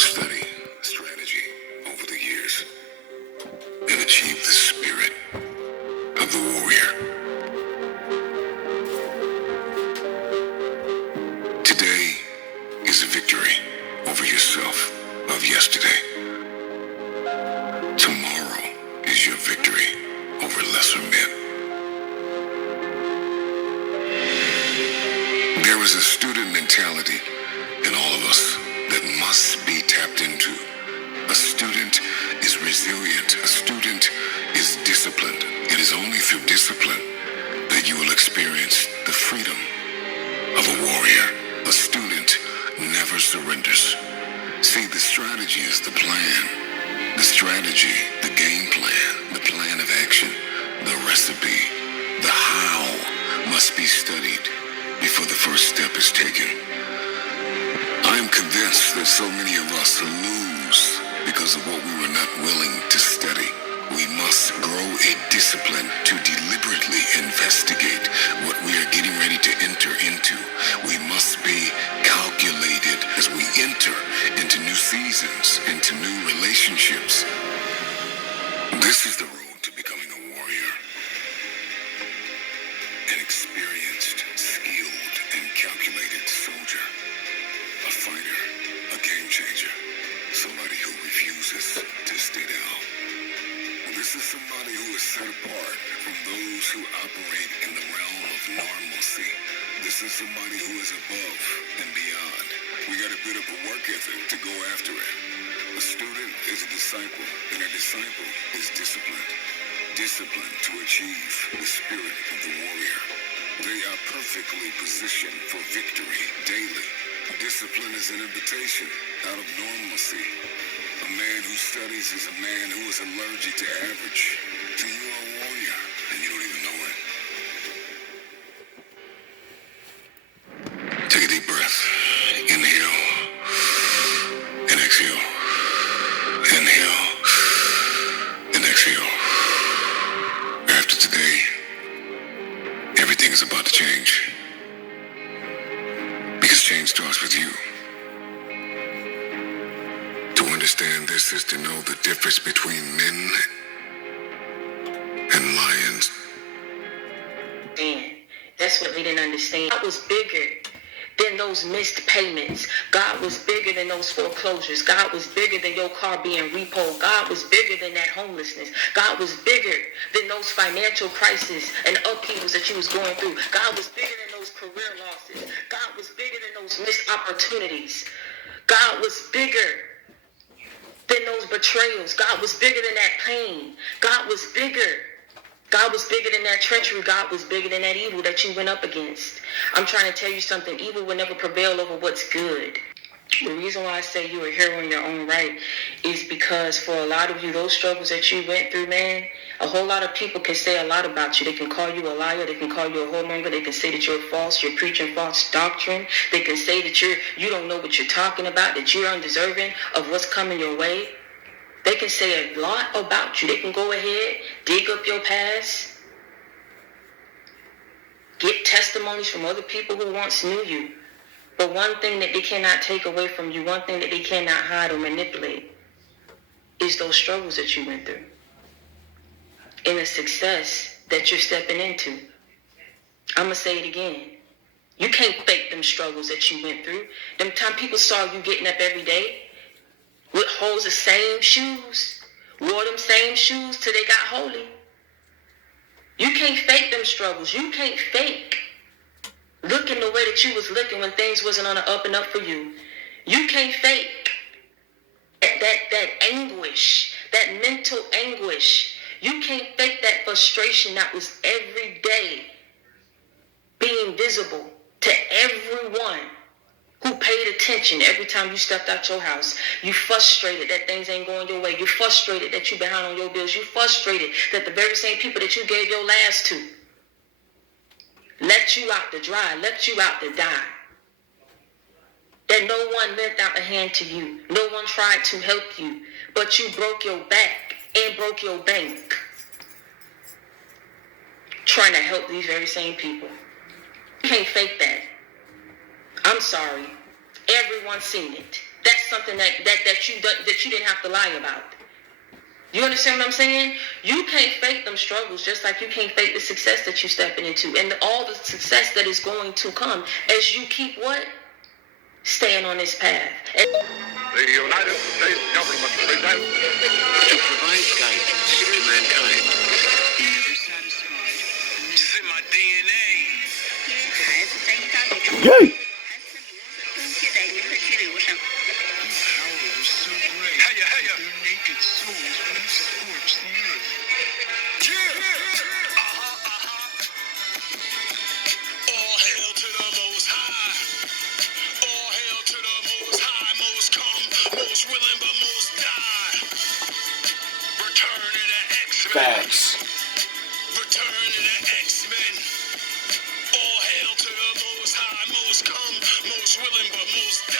study strategy over the years and achieve the spirit of the warrior. Today is a victory over yourself of yesterday. Tomorrow is your victory over lesser men. There is a student mentality in all of us that must be tapped into. A student is resilient. A student is disciplined. It is only through discipline that you will experience the freedom of a warrior. A student never surrenders. See, the strategy is the plan. The strategy, the game plan, the plan of action, the recipe, the how must be studied before the first step is taken. I am convinced that so many of us lose because of what we were not willing to study. We must grow a discipline to deliberately investigate what we are getting ready to enter into. We must be calculated as we enter into new seasons, into new relationships. This is the road to becoming a warrior. An experienced, skilled, and calculated soldier. A fighter, a game changer, somebody who refuses to stay down. This is somebody who is set apart from those who operate in the realm of normalcy. This is somebody who is above and beyond. We got a bit of a work ethic to go after it. A student is a disciple, and a disciple is disciplined. Disciplined to achieve the spirit of the warrior. They are perfectly positioned for victory daily. Discipline is an invitation out of normalcy. A man who studies is a man who is allergic to average. So you are a warrior, and you don't even know it. Take a deep breath. Inhale and exhale. Inhale and exhale. After today, everything is about to change. Because change starts with you. To understand this is to know the difference between men and lions. Man, that's what they didn't understand. God was bigger than those missed payments. God was bigger than those foreclosures. God was bigger than your car being repoed. God was bigger than that homelessness. God was bigger than those financial crises and upheavals that you was going through. God was bigger than those career losses. God was bigger than those missed opportunities. God was bigger than those betrayals. God was bigger than that pain. God was bigger. God was bigger than that treachery. God was bigger than that evil that you went up against. I'm trying to tell you something. Evil will never prevail over what's good. The reason why I say you're a hero in your own right is because for a lot of you, those struggles that you went through, man, a whole lot of people can say a lot about you. They can call you a liar. They can call you a whoremonger. They can say that you're false. You're preaching false doctrine. They can say that you don't know what you're talking about, that you're undeserving of what's coming your way. They can say a lot about you. They can go ahead, dig up your past, get testimonies from other people who once knew you. But one thing that they cannot take away from you, one thing that they cannot hide or manipulate, is those struggles that you went through and the success that you're stepping into. I'm going to say it again. You can't fake them struggles that you went through. Them time people saw you getting up every day with holes the same shoes, wore them same shoes till they got holy. You can't fake them struggles. You can't fake looking the way that you was looking when things wasn't on the up and up for you. You can't fake that anguish, that mental anguish. You can't fake that frustration that was every day being visible to everyone who paid attention every time you stepped out your house. You frustrated that things ain't going your way. You frustrated that you behind on your bills. You frustrated that the very same people that you gave your last to let you out to dry, let you out to die. That no one lent out a hand to you. No one tried to help you, but you broke your back and broke your bank trying to help these very same people. You can't fake that. I'm sorry. Everyone's seen it. That's something that you didn't have to lie about. You understand what I'm saying? You can't fake them struggles just like you can't fake the success that you're stepping into and all the success that is going to come as you keep what? Staying on this path. The United States government presents To provide guidance to mankind. Never satisfied. It's in my DNA. 孩子在意大利出 Yay! 孩子的名字登记在您的居留上。 Power was so great. Hey, their naked souls would have scorched the earth. All hail to the Most High. All hail to the Most High. Most come, most willing, but most die. Return of the X-Men. Facts. Return of the X-Men. All hail to the Most High. Most come, most willing, but most die.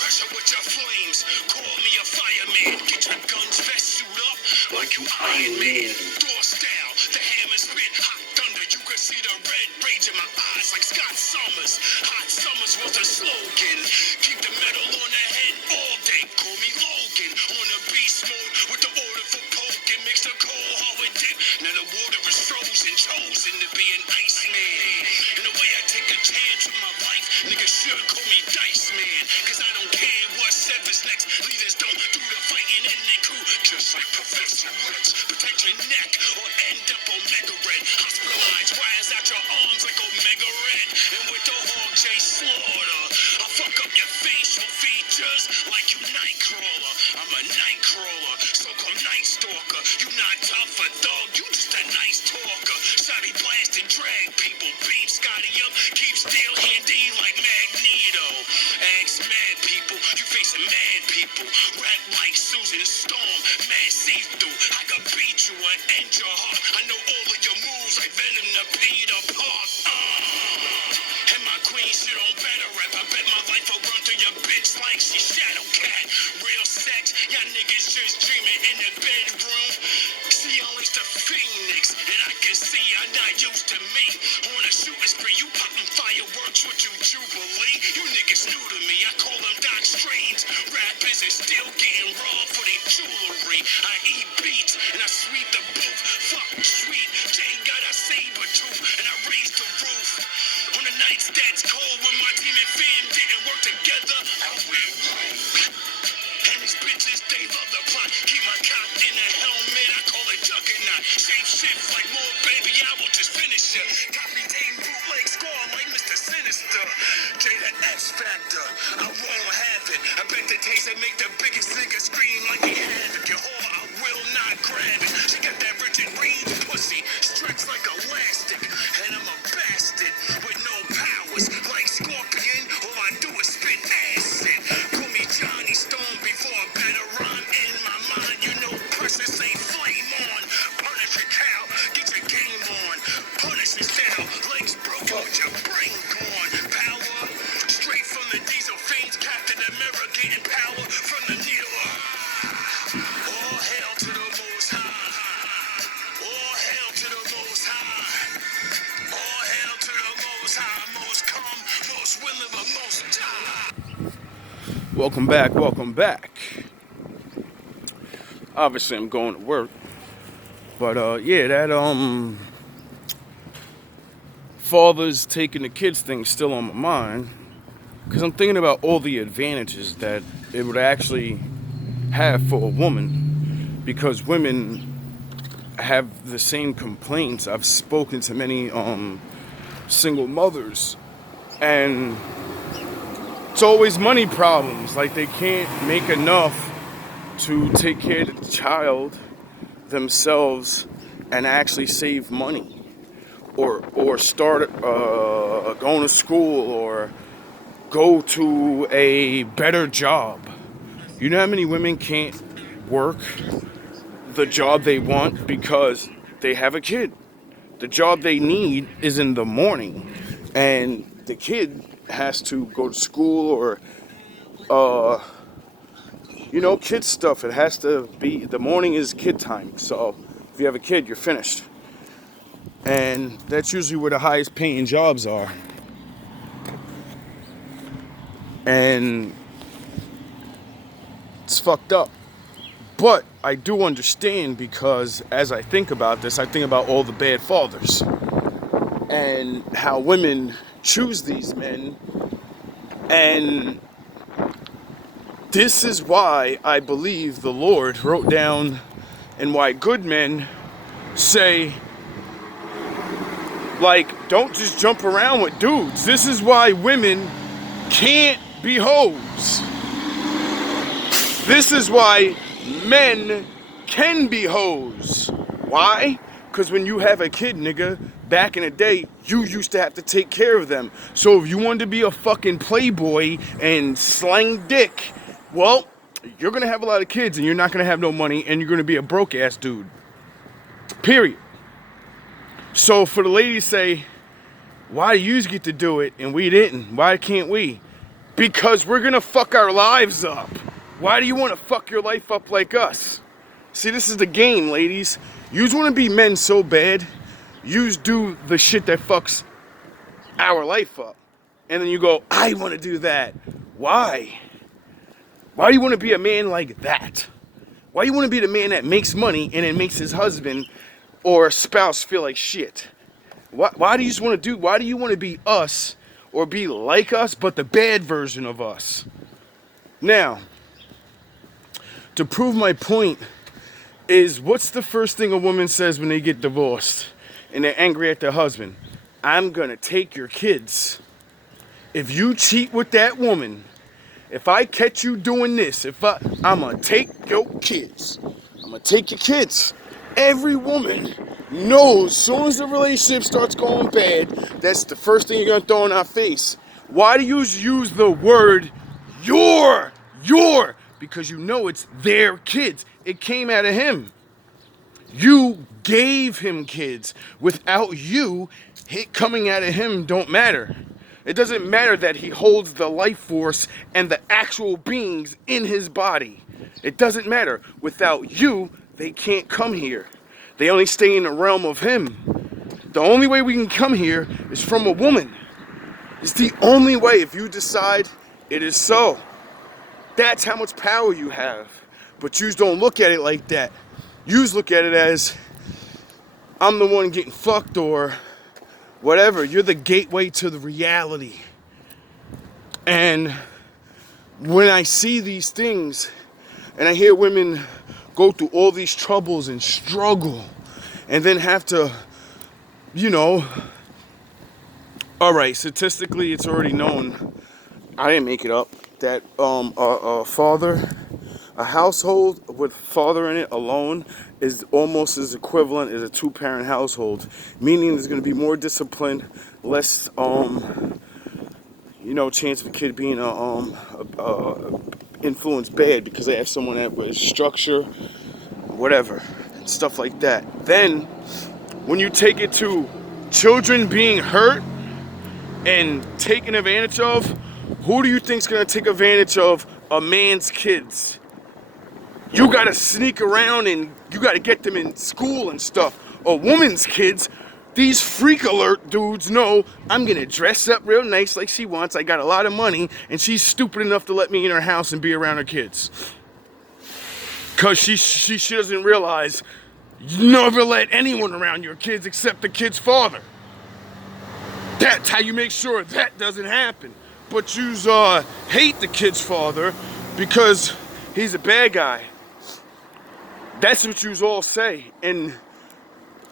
Pressure with your flames. Call me a fireman. Get your guns, vest suit up like you Iron Man. Door style, the hammer spit, hot thunder. You can see the red rage in my eyes like Scott Summers. Hot Summers was a slogan. Keep the metal on the head all day. Call me Logan. On the beast mode with the order for poking. Mix the cold hard with dip. Now the water is frozen. Chosen to be an Iceman. And the way I take a chance with my life, niggas should call me Dice Man. Cause I don't care what Sever's next. Leaders don't do the fighting in their crew. Just like Professor Woods. Protect your neck or end up Omega Red. Hospitalized, wires out your arms like Omega Red. And with the Hawk J Slaughter, I fuck up your facial features like you Nightcrawler. I'm a Nightcrawler, so called Night Stalker. You not tough a dog, you just a nice talker. Shotty blast and drag people, beam Scotty up, keep steel handy like Magneto. Ask mad people, you facing mad people. Rap like Susan Storm, mad see-through. I could beat you and end your heart. I know all of your moves like Venom to Peter Park. And my queen shit on better rap. I bet my life will run through your bitch like she Shadow Cat. Real sex, y'all niggas just dreaming in the bedroom. See, only the Phoenix, and I can see you're not used to me. On a shooting spree, you popping fireworks with you Jubilee. You niggas new to me, I call them Doc Strange. Rappers is still getting raw for their jewelry. I eat beats and I sweep the booth. Fuck sweet, Jay got a saber tooth, and I raised the roof. On the nights that's cold when my team and fam didn't work together, I went rogue. And these bitches, they love the plot. Keep my cop in a helmet, I call it juggernaut. Shape shift like more, baby, I will just finish ya. Copy Dame bootleg score like Mr. Sinister. J the X Factor, I won't have it. I bet the taser make the biggest nigga scream like he had it. Your whore, I will not grab it. She got that Richard Reed pussy, stretched like elastic. And I'm a bastard with no powers. Like Scorpion, all I do is spit acid. Call me Johnny Stone before a better rhyme in my mind. You know pressure say flame on. Punish your cow, get your game on. Punish your style, legs broken with your brain gone. Power, straight from the diesel fiends. Captain America getting power from the needle. All hail to the Most High. All hail to the Most High. All hail to the Most High. Most come, most willing, but most die. Welcome back, welcome back. Obviously I'm going to work. But yeah, that fathers taking the kids thing still on my mind. Because I'm thinking about all the advantages that it would actually have for a woman. Because women have the same complaints. I've spoken to many single mothers, and it's always money problems. Like they can't make enough to take care of the child themselves and actually save money, or start going to school, or go to a better job. You know how many women can't work the job they want because they have a kid? The job they need is in the morning, and the kid has to go to school, or kid stuff. It has to be, the morning is kid time. So if you have a kid, you're finished. And that's usually where the highest paying jobs are. And It's fucked up. But I do understand, because as I think about this, I think about all the bad fathers and how women choose these men. And this is why I believe the Lord wrote down, and why good men say, like, don't just jump around with dudes. This is why women can't be hoes. This is why men can be hoes. Why? Because when you have a kid, nigga, back in the day, you used to have to take care of them. So if you wanted to be a fucking playboy and slang dick, well, you're gonna have a lot of kids and you're not gonna have no money and you're gonna be a broke ass dude. Period. So for the ladies say, why do you get to do it and we didn't? Why can't we? Because we're gonna fuck our lives up. Why do you want to fuck your life up like us? See, this is the game, ladies. Yous want to be men so bad, yous do the shit that fucks our life up. And then you go, I want to do that. Why? Why do you want to be a man like that? Why do you want to be the man that makes money and then makes his husband or spouse feel like shit? Why do you want to be us, or be like us, but the bad version of us? Now, to prove my point is, what's the first thing a woman says when they get divorced and they're angry at their husband? I'm gonna take your kids. If you cheat with that woman, if I catch you doing this, I'm gonna take your kids. I'm gonna take your kids. Every woman knows as soon as the relationship starts going bad, that's the first thing you're gonna throw in our face. Why do you use the word your? Because you know it's their kids. It came out of him. You gave him kids. Without you, it coming out of him don't matter. It doesn't matter that he holds the life force and the actual beings in his body. It doesn't matter. Without you, they can't come here. They only stay in the realm of him. The only way we can come here is from a woman. It's the only way. If you decide it is so. That's how much power you have. But yous don't look at it like that. Yous look at it as, I'm the one getting fucked or whatever. You're the gateway to the reality. And when I see these things and I hear women go through all these troubles and struggle and then have to, all right, statistically it's already known, I didn't make it up, that a household with father in it alone is almost as equivalent as a two-parent household, meaning there's going to be more discipline, less chance of a kid being influenced bad because they have someone that was structure, whatever, stuff like that. Then when you take it to children being hurt and taken advantage of, who do you think's gonna take advantage of a man's kids? You gotta sneak around and you gotta get them in school and stuff. A woman's kids, these freak alert dudes know I'm gonna dress up real nice like she wants. I got a lot of money and she's stupid enough to let me in her house and be around her kids. Cause she doesn't realize you never let anyone around your kids except the kid's father. That's how you make sure that doesn't happen. But you hate the kid's father because he's a bad guy. That's what you all say. And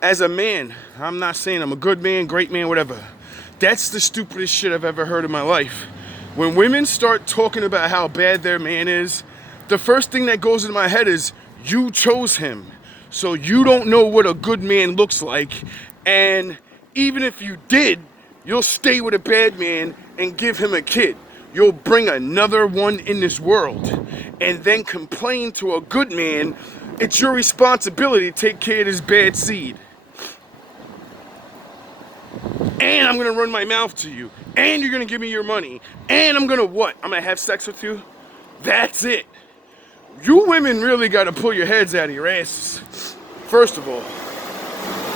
as a man, I'm not saying I'm a good man, great man, whatever. That's the stupidest shit I've ever heard in my life. When women start talking about how bad their man is, the first thing that goes in my head is, you chose him. So you don't know what a good man looks like. And even if you did, you'll stay with a bad man and give him a kid. You'll bring another one in this world and then complain to a good man. It's your responsibility to take care of this bad seed. And I'm gonna run my mouth to you. And you're gonna give me your money. And I'm gonna what? I'm gonna have sex with you? That's it. You women really gotta pull your heads out of your asses. First of all.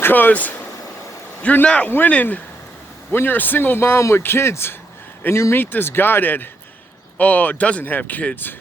Cause you're not winning when you're a single mom with kids and you meet this guy that doesn't have kids.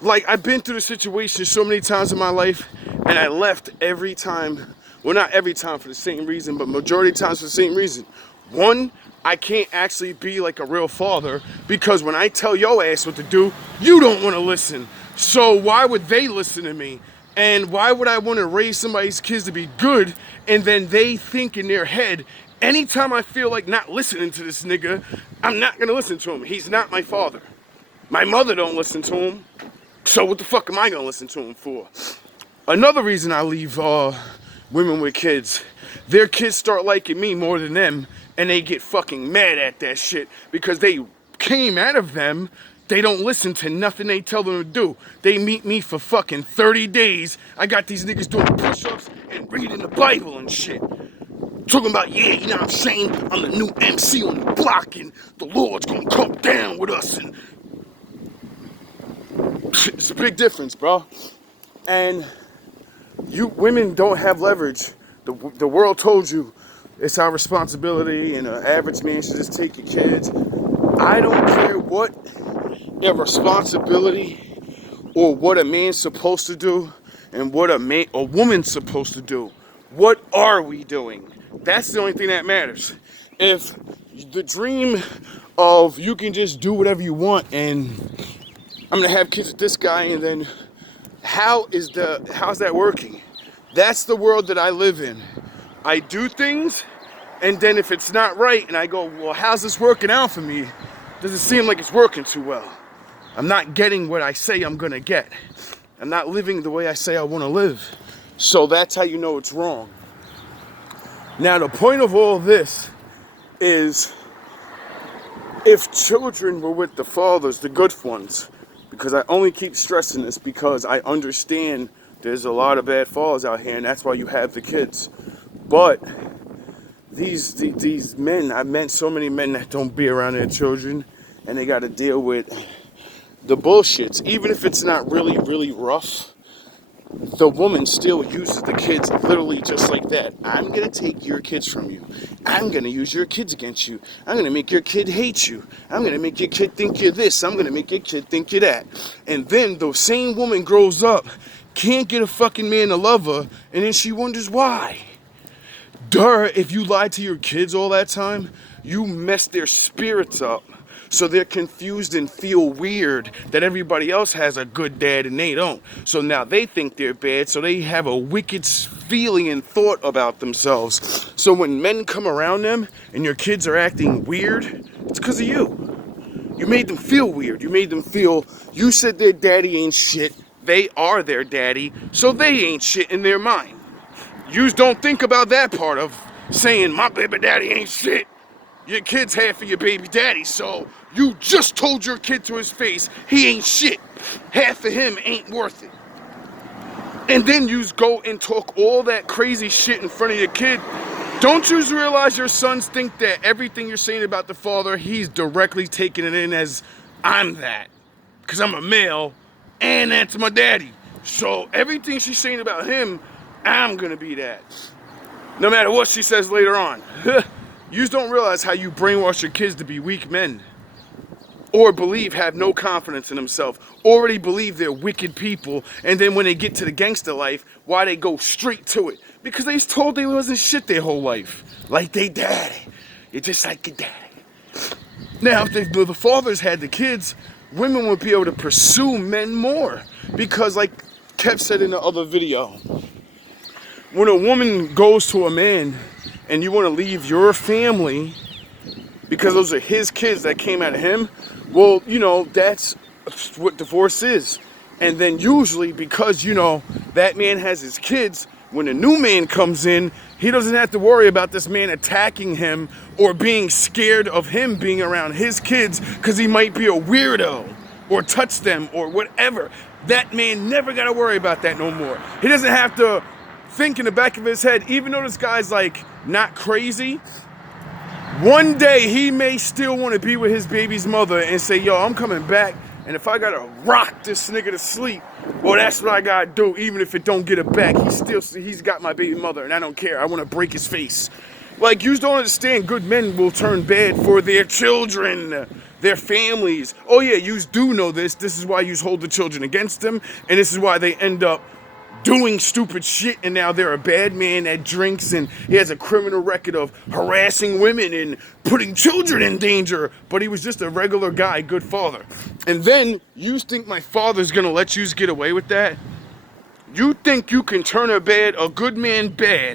Like, I've been through the situation so many times in my life, and I left every time. Well, not every time for the same reason, but majority of times for the same reason. One, I can't actually be like a real father, because when I tell your ass what to do, you don't want to listen. So why would they listen to me? And why would I want to raise somebody's kids to be good, and then they think in their head, anytime I feel like not listening to this nigga, I'm not going to listen to him. He's not my father. My mother don't listen to him. So what the fuck am I going to listen to him for? Another reason I leave women with kids, their kids start liking me more than them, and they get fucking mad at that shit because they came out of them. They don't listen to nothing they tell them to do. They meet me for fucking 30 days. I got these niggas doing push-ups and reading the Bible and shit. Talking about, yeah, you know what I'm saying? I'm the new MC on the block, and the Lord's gonna come down with us. And it's a big difference, bro. And you women don't have leverage. The world told you it's our responsibility, and an average man should just take your kids. I don't care what their responsibility or what a man's supposed to do and what a woman's supposed to do. What are we doing? That's the only thing that matters. If the dream of you can just do whatever you want and I'm gonna have kids with this guy, and then how's that working? That's the world that I live in. I do things, and then if it's not right, and I go, well, how's this working out for me? Doesn't seem like it's working too well. I'm not getting what I say I'm gonna get. I'm not living the way I say I wanna live. So that's how you know it's wrong. Now, the point of all this is if children were with the fathers, the good ones, because I only keep stressing this because I understand there's a lot of bad fathers out here, and that's why you have the kids. But these men, I've met so many men that don't be around their children, and they got to deal with the bullshits. Even if it's not really, really rough, the woman still uses the kids literally just like that. I'm going to take your kids from you. I'm going to use your kids against you. I'm going to make your kid hate you. I'm going to make your kid think you're this. I'm going to make your kid think you're that. And then the same woman grows up, can't get a fucking man to love her, and then she wonders why. Duh, if you lied to your kids all that time, you messed their spirits up. So they're confused and feel weird that everybody else has a good dad and they don't. So now they think they're bad, so they have a wicked feeling and thought about themselves. So when men come around them and your kids are acting weird, it's because of you. You made them feel weird. You made them feel, you said their daddy ain't shit. They are their daddy, so they ain't shit in their mind. You don't think about that part of saying, my baby daddy ain't shit. Your kid's half of your baby daddy, so you just told your kid to his face, he ain't shit. Half of him ain't worth it. And then you go and talk all that crazy shit in front of your kid. Don't you realize your sons think that everything you're saying about the father, he's directly taking it in as, I'm that. Because I'm a male, and that's my daddy. So everything she's saying about him, I'm gonna be that. No matter what she says later on. You just don't realize how you brainwash your kids to be weak men. Or have no confidence in themselves. Already believe they're wicked people. And then when they get to the gangster life, why they go straight to it? Because they was told they wasn't shit their whole life. Like they daddy. You're just like your daddy. Now, if the fathers had the kids, women would be able to pursue men more. Because like Kev said in the other video, when a woman goes to a man and you want to leave your family because those are his kids that came out of him, well, you know, that's what divorce is. And then usually because, you know, that man has his kids, when a new man comes in, he doesn't have to worry about this man attacking him or being scared of him being around his kids because he might be a weirdo or touch them or whatever. That man never got to worry about that no more. He doesn't have to think in the back of his head, even though this guy's like not crazy, one day he may still want to be with his baby's mother and say, yo, I'm coming back, and if I gotta rock this nigga to sleep, well, that's what I gotta do. Even if it don't get it back, he's got my baby mother, and I don't care. I want to break his face. Like, you don't understand, good men will turn bad for their children. their families. Oh yeah, you do know this. This is why you hold the children against them, and this is why they end up doing stupid shit, and now they're a bad man that drinks, and he has a criminal record of harassing women and putting children in danger, but he was just a regular guy, good father. And then you think my father's gonna let you get away with that? You think you can turn a good man bad